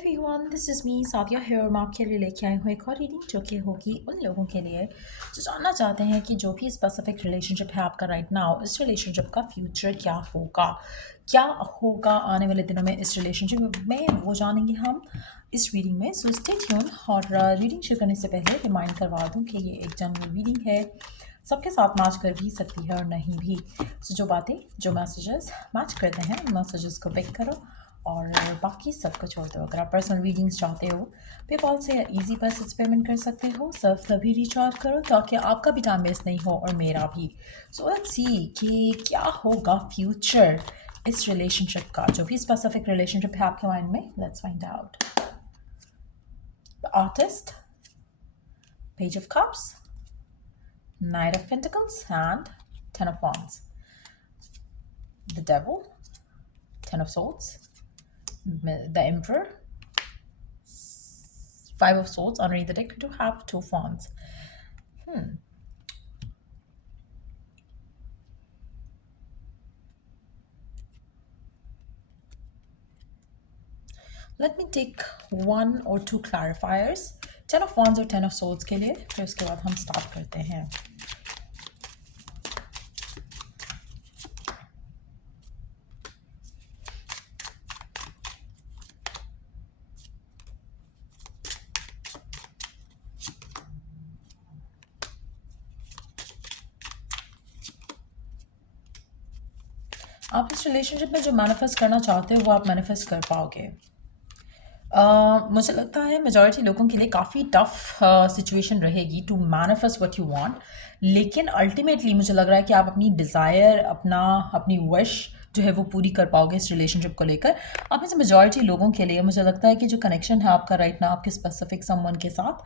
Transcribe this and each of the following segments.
Everyone, this is me Sadia है और मैं आपके लिए लेके आई हूँ एक और रीडिंग जो कि होगी उन लोगों के लिए जो जानना चाहते हैं कि जो भी स्पेसिफिक रिलेशनशिप है आपका राइट नाउ, इस रिलेशनशिप का फ्यूचर क्या होगा आने वाले दिनों में इस रिलेशनशिप में, वो जानेंगे हम इस रीडिंग में। So stay tune. और रीडिंग शुरू करने से पहले रिमाइंड करवा दूँ कि ये एक जनरल रीडिंग है, सबके साथ मैच कर भी सकती है और नहीं भी। सो जो मैसेजेस मैच करते हैं उन मैसेजेस को पिक करो और बाकी सबको छोड़ दो। अगर आप पर्सनल रीडिंग्स चाहते हो पेपॉल से या ईजी पैसेज पेमेंट कर सकते हो। सर्फ तभी रिचार्ज करो ताकि आपका भी टाइम वेस्ट नहीं हो और मेरा भी। सो लेट्स सी कि क्या होगा फ्यूचर इस रिलेशनशिप का, जो भी स्पेसिफिक रिलेशनशिप है आपके माइंड में। Let's find out. The artist, page of cups, night of pentacles and ten of wands. The devil, ten of swords, the emperor, five of swords. Underneath the deck we do have two of wands. Let me take one or two clarifiers. Ten of wands और ten of swords के लिए, फिर उसके बाद हम start करते हैं। आप इस रिलेशनशिप में जो मैनिफेस्ट करना चाहते हो वो आप मैनिफेस्ट कर पाओगे। मुझे लगता है मेजॉरिटी लोगों के लिए काफ़ी टफ सिचुएशन रहेगी to manifest what you want, लेकिन अल्टीमेटली मुझे लग रहा है कि आप अपनी डिज़ायर, अपनी विश जो है वो पूरी कर पाओगे इस रिलेशनशिप को लेकर। आप में से मेजॉरिटी लोगों के लिए मुझे लगता है कि जो कनेक्शन है आपका राइट नाउ आपके स्पेसिफिक समवन के साथ,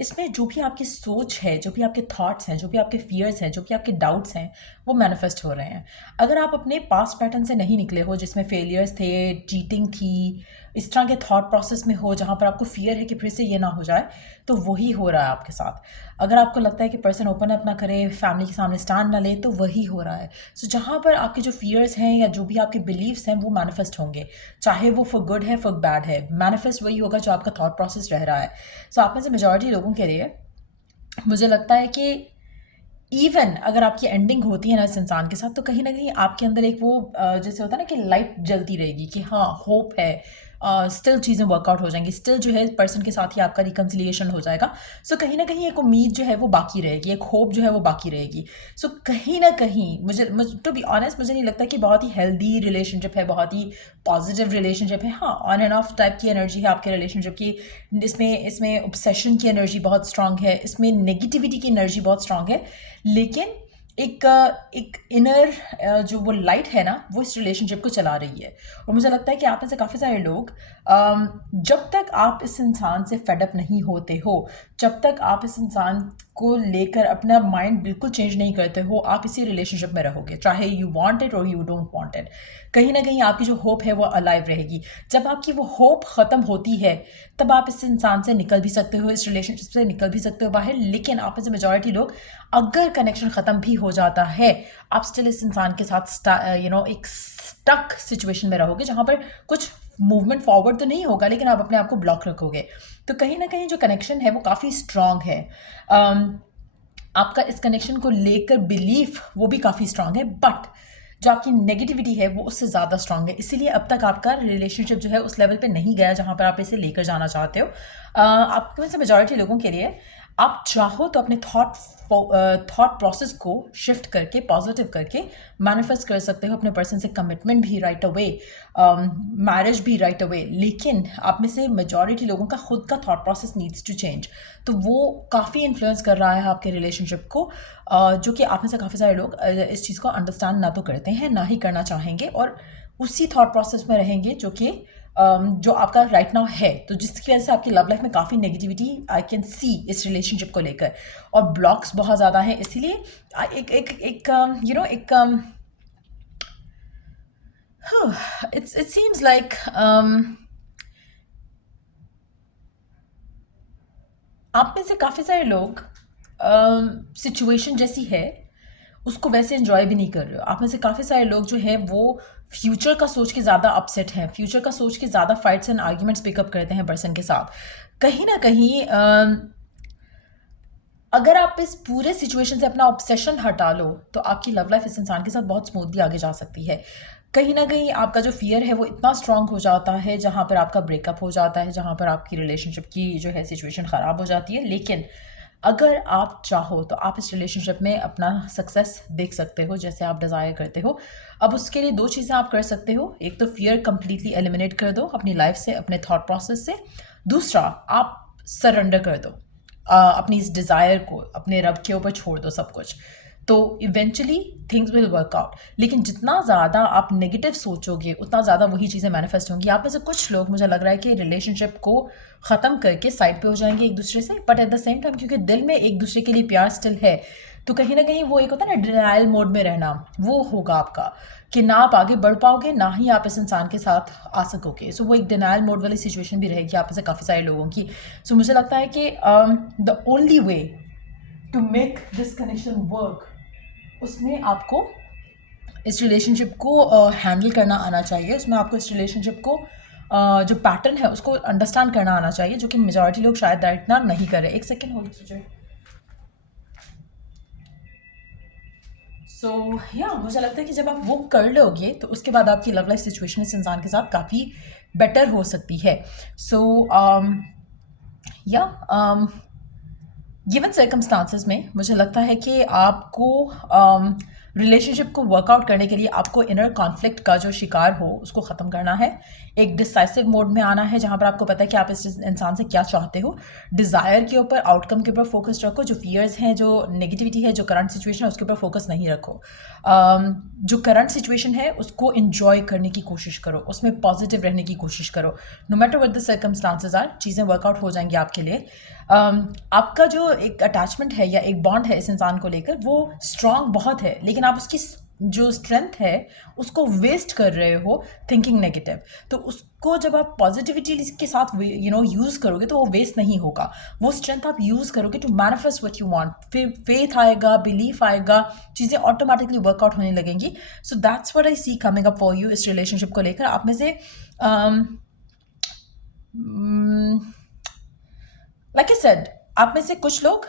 इसमें जो भी आपकी सोच है, जो भी आपके थॉट्स हैं, जो भी आपके फियर्स हैं, जो भी आपके डाउट्स हैं, वो मैनिफेस्ट हो रहे हैं। अगर आप अपने पास्ट पैटर्न से नहीं निकले हो जिसमें फेलियर्स थे, चीटिंग थी, इस तरह के थॉट प्रोसेस में हो जहाँ पर आपको फियर है कि फिर से ये ना हो जाए, तो वही हो रहा है आपके साथ। अगर आपको लगता है कि पर्सन ओपन अप ना करे, फैमिली के सामने स्टैंड ना ले, तो वही हो रहा है। सो जहाँ पर आपके जो फियर्स हैं या जो भी आपके बिलीव्स हैं वो मैनिफेस्ट होंगे, चाहे वो फॉर गुड है फॉर बैड है, मैनिफेस्ट वही होगा जो आपका थॉट प्रोसेस रह रहा है। सो आप में से मेजॉरिटी लोगों के लिए मुझे लगता है कि इवन अगर आपकी एंडिंग होती है ना इस इंसान के साथ, तो कहीं ना कहीं आपके अंदर एक वो जैसे होता है ना कि लाइट जलती रहेगी कि हाँ होप है, स्टिल चीज़ें वर्कआउट हो जाएंगी, स्टिल जो है पर्सन के साथ ही आपका रिकन्सिलिएशन हो जाएगा। सो कहीं ना कहीं एक उम्मीद जो है वो बाकी रहेगी, एक होप जो है वो बाकी रहेगी। सो कहीं ना कहीं मुझे टू बी ऑनेस्ट मुझे नहीं लगता कि बहुत ही हेल्दी रिलेशनशिप है, बहुत ही पॉजिटिव रिलेशनशिप है। हाँ, ऑन एंड ऑफ टाइप की एनर्जी है आपके रिलेशनशिप की। इसमें इसमें ऑब्सेशन की एनर्जी बहुत स्ट्रांग है, इसमें नेगेटिविटी की एनर्जी बहुत स्ट्रांग है, लेकिन एक इनर जो वो लाइट है ना वो इस रिलेशनशिप को चला रही है। और मुझे लगता है कि आप में से काफ़ी सारे लोग जब तक आप इस इंसान से फेडअप नहीं होते हो, जब तक आप इस इंसान को लेकर अपना माइंड बिल्कुल चेंज नहीं करते हो, आप इसी रिलेशनशिप में रहोगे, चाहे यू वांट इट और यू डोंट वांट इट। कहीं ना कहीं आपकी जो होप है वो अलाइव रहेगी। जब आपकी वो होप ख़त्म होती है तब आप इस इंसान से निकल भी सकते हो, इस रिलेशनशिप से निकल भी सकते हो बाहर। लेकिन आप में से मेजॉरिटी लोग, अगर कनेक्शन ख़त्म भी हो जाता है, आप स्टिल इस इंसान के साथ एक स्टक सिचुएशन में रहोगे जहाँ पर कुछ मूवमेंट फॉरवर्ड तो नहीं होगा, लेकिन आप अपने आप को ब्लॉक रखोगे। तो कहीं ना कहीं जो कनेक्शन है वो काफ़ी स्ट्रांग है। आपका इस कनेक्शन को लेकर बिलीफ वो भी काफ़ी स्ट्रांग है, बट जो आपकी नेगेटिविटी है वो उससे ज़्यादा स्ट्रांग है। इसीलिए अब तक आपका रिलेशनशिप जो है उस लेवल पे नहीं गया जहाँ पर आप इसे लेकर जाना चाहते हो। आपके में से मेजॉरिटी लोगों के लिए आप चाहो तो अपने थॉट प्रोसेस को शिफ्ट करके, पॉजिटिव करके मैनिफेस्ट कर सकते हो अपने पर्सन से कमिटमेंट भी राइट अवे, मैरिज भी राइट अवे। लेकिन आप में से मेजॉरिटी लोगों का खुद का thought process needs to change, तो वो काफ़ी इन्फ्लुएंस कर रहा है आपके रिलेशनशिप को, जो कि आप में से काफ़ी सारे लोग इस चीज़ को अंडरस्टैंड ना तो करते हैं ना ही करना चाहेंगे, और उसी थॉट प्रोसेस में रहेंगे जो कि जो आपका राइट नाउ है। तो जिसकी वजह से आपकी लव लाइफ में काफ़ी नेगेटिविटी आई कैन सी इस रिलेशनशिप को लेकर, और ब्लॉक्स बहुत ज़्यादा हैं। इसीलिए एक एक एक यू नो एक इट सीम्स लाइक आप में से काफ़ी सारे लोग सिचुएशन जैसी है उसको वैसे एंजॉय भी नहीं कर रहे हो। आप में से काफ़ी सारे लोग जो है वो फ्यूचर का सोच के ज़्यादा अपसेट हैं, फ्यूचर का सोच के ज़्यादा फाइट्स एंड आर्ग्यूमेंट्स पिकअप करते हैं पर्सन के साथ। कहीं ना कहीं अगर आप इस पूरे सिचुएशन से अपना ऑब्सेशन हटा लो तो आपकी लव लाइफ इस इंसान के साथ बहुत स्मूथली आगे जा सकती है। कहीं ना कहीं आपका जो फियर है वो इतना स्ट्रांग हो जाता है जहाँ पर आपका ब्रेकअप हो जाता है, जहाँ पर आपकी रिलेशनशिप की जो है सिचुएशन ख़राब हो जाती है। लेकिन अगर आप चाहो तो आप इस रिलेशनशिप में अपना सक्सेस देख सकते हो जैसे आप डिज़ायर करते हो। अब उसके लिए दो चीज़ें आप कर सकते हो। एक तो फियर कंप्लीटली एलिमिनेट कर दो अपनी लाइफ से, अपने थॉट प्रोसेस से। दूसरा, आप सरेंडर कर दो अपनी इस डिज़ायर को, अपने रब के ऊपर छोड़ दो सब कुछ। तो eventually things will work out. लेकिन जितना ज़्यादा आप नेगेटिव सोचोगे उतना ज़्यादा वही चीज़ें मैनिफेस्ट होंगी। आप में से कुछ लोग, मुझे लग रहा है कि रिलेशनशिप को ख़त्म करके साइड पे हो जाएंगे एक दूसरे से, but at the same time क्योंकि दिल में एक दूसरे के लिए प्यार स्टिल है, तो कहीं ना कहीं वो एक होता है ना डिनायल मोड में रहना, वो होगा आपका कि ना आप आगे बढ़ पाओगे ना ही आप इस इंसान के साथ आ सकोगे। सो वो एक डिनायल मोड वाली सिचुएशन भी रहेगी आप में से काफ़ी सारे लोगों की। सो मुझे लगता है कि the only way to make this connection work, उसमें आपको इस रिलेशनशिप को हैंडल करना आना चाहिए। उसमें आपको इस रिलेशनशिप को जो पैटर्न है उसको अंडरस्टैंड करना आना चाहिए, जो कि मेजॉरिटी लोग शायद इतना नहीं कर रहे। एक सेकेंड होल्ड कीजिए। सो मुझे लगता है कि जब आप वो कर लोगे तो उसके बाद आपकी लव लाइफ सिचुएशन इस इंसान के साथ काफ़ी बेटर हो सकती है। सो गिवन सर्कमस्टांसेस में मुझे लगता है कि आपको रिलेशनशिप को वर्कआउट करने के लिए आपको इनर कॉन्फ्लिक्ट का जो शिकार हो उसको ख़त्म करना है। एक डिसाइसिव मोड में आना है जहाँ पर आपको पता है कि आप इस इंसान से क्या चाहते हो। डिज़ायर के ऊपर, आउटकम के ऊपर फोकस रखो। जो फियर्स हैं, जो नेगेटिविटी है, जो करंट सिचुएशन है उसके ऊपर फोकस नहीं रखो। जो करंट सिचुएशन है उसको इन्जॉय करने की कोशिश करो, उसमें पॉजिटिव रहने की कोशिश करो। No matter what the circumstances are, चीज़ें वर्कआउट हो जाएंगी आपके लिए। आपका जो एक अटैचमेंट है या एक बॉन्ड है इस इंसान को लेकर वो स्ट्रांग बहुत है, लेकिन आप उसकी जो स्ट्रेंथ है उसको वेस्ट कर रहे हो थिंकिंग नेगेटिव। तो उसको जब आप पॉजिटिविटी के साथ यूज़ करोगे तो वो वेस्ट नहीं होगा। वो स्ट्रेंथ आप यूज़ करोगे to manifest what you want. फिर फेथ आएगा, बिलीफ आएगा, चीज़ें ऑटोमेटिकली वर्कआउट होने लगेंगी। So that's what I see coming up for you इस रिलेशनशिप को लेकर। आप में से लाइक आई सेड, आप में से कुछ लोग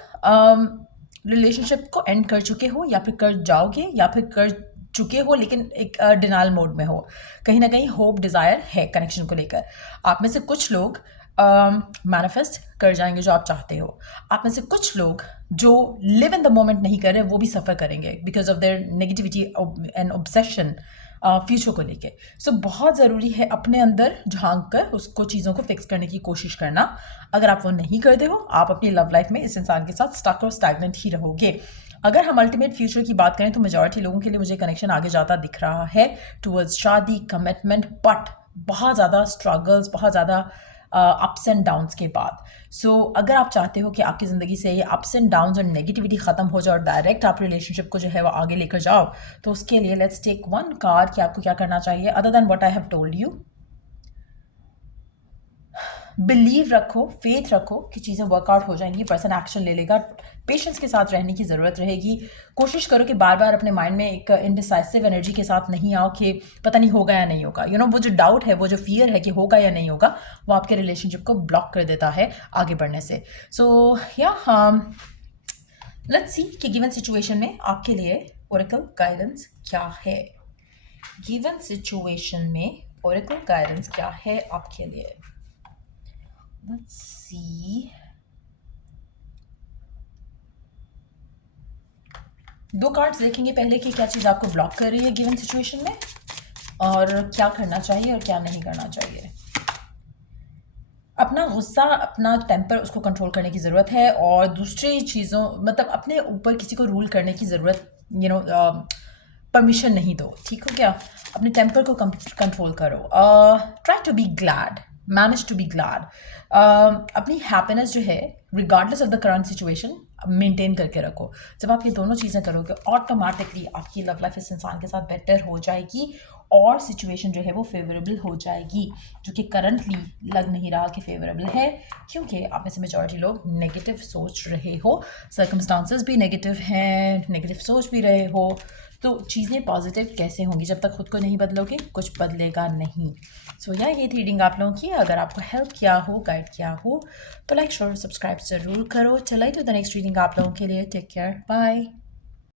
रिलेशनशिप को एंड कर चुके हो या फिर कर जाओगे या फिर कर चुके हो, लेकिन एक डिनायल मोड में हो। कहीं ना कहीं होप, डिज़ायर है कनेक्शन को लेकर। आप में से कुछ लोग मैनिफेस्ट कर जाएंगे जो आप चाहते हो। आप में से कुछ लोग जो लिव इन द मोमेंट नहीं कर रहे वो भी सफ़र करेंगे because of their negativity and obsession future को लेके। सो बहुत ज़रूरी है अपने अंदर झांक कर उसको, चीज़ों को फिक्स करने की कोशिश करना। अगर आप वो नहीं करते हो आप अपनी लव लाइफ में इस इंसान के साथ स्टक और स्टैग्नेंट ही रहोगे। अगर हम अल्टीमेट फ्यूचर की बात करें तो मेजॉरिटी लोगों के लिए मुझे कनेक्शन आगे जाता दिख रहा है टुवर्ड्स शादी, कमिटमेंट, बट बहुत ज़्यादा स्ट्रगल्स, बहुत ज़्यादा अप्स एंड डाउन्स के बाद। सो अगर आप चाहते हो कि आपकी ज़िंदगी से ये अप्स एंड डाउन्स और नेगेटिविटी ख़त्म हो जाए और डायरेक्ट आप रिलेशनशिप को जो है वो आगे लेकर जाओ, तो उसके लिए लेट्स टेक वन कार्ड कि आपको क्या करना चाहिए other than what I have told you. Believe रखो, फेथ रखो कि चीज़ें वर्कआउट हो जाएंगी, पर्सन एक्शन ले लेगा। पेशेंस के साथ रहने की ज़रूरत रहेगी। कोशिश करो कि बार बार अपने माइंड में एक इनडिसाइसिव एनर्जी के साथ नहीं आओ कि पता नहीं होगा या नहीं होगा। वो जो डाउट है, वो जो फियर है कि होगा या नहीं होगा, वो आपके रिलेशनशिप को ब्लॉक कर देता है आगे बढ़ने से। सो लेट्स सी कि गिवन सिचुएशन में आपके लिए ओरेकल गाइडेंस क्या है। गिवन सिचुएशन में ओरेकल गाइडेंस क्या है आपके लिए। Let's see. दो कार्ड्स देखेंगे पहले कि क्या चीज़ आपको ब्लॉक कर रही है गिवन सिचुएशन में और क्या करना चाहिए और क्या नहीं करना चाहिए। अपना गुस्सा, अपना टेम्पर, उसको कंट्रोल करने की ज़रूरत है और दूसरी चीज़ों मतलब अपने ऊपर किसी को रूल करने की ज़रूरत परमिशन नहीं दो। ठीक हो गया? अपने टेम्पर को कंट्रोल करो। Try to be glad, manage to be glad. अपनी हैप्पीनेस जो है regardless of the current situation maintain करके रखो। जब आप ये दोनों चीज़ें करोगे ऑटोमेटिकली आपकी लव लाइफ इस इंसान के साथ बेटर हो जाएगी और सिचुएशन जो है वो फेवरेबल हो जाएगी, जो कि करंटली लग नहीं रहा कि फेवरेबल है, क्योंकि आप में से मेजॉरिटी लोग नेगेटिव सोच रहे हो, सर्कमस्टांसेस भी नेगेटिव हैं, नेगेटिव सोच भी रहे हो। तो चीज़ें पॉजिटिव कैसे होंगी जब तक खुद को नहीं बदलोगे, कुछ बदलेगा नहीं। सो ये थी रीडिंग आप लोगों की। अगर आपको हेल्प किया हो, गाइड किया हो, तो लाइक शेयर सब्सक्राइब ज़रूर करो। चलिए टू द नेक्स्ट रीडिंग आप लोगों के लिए। Take care, bye.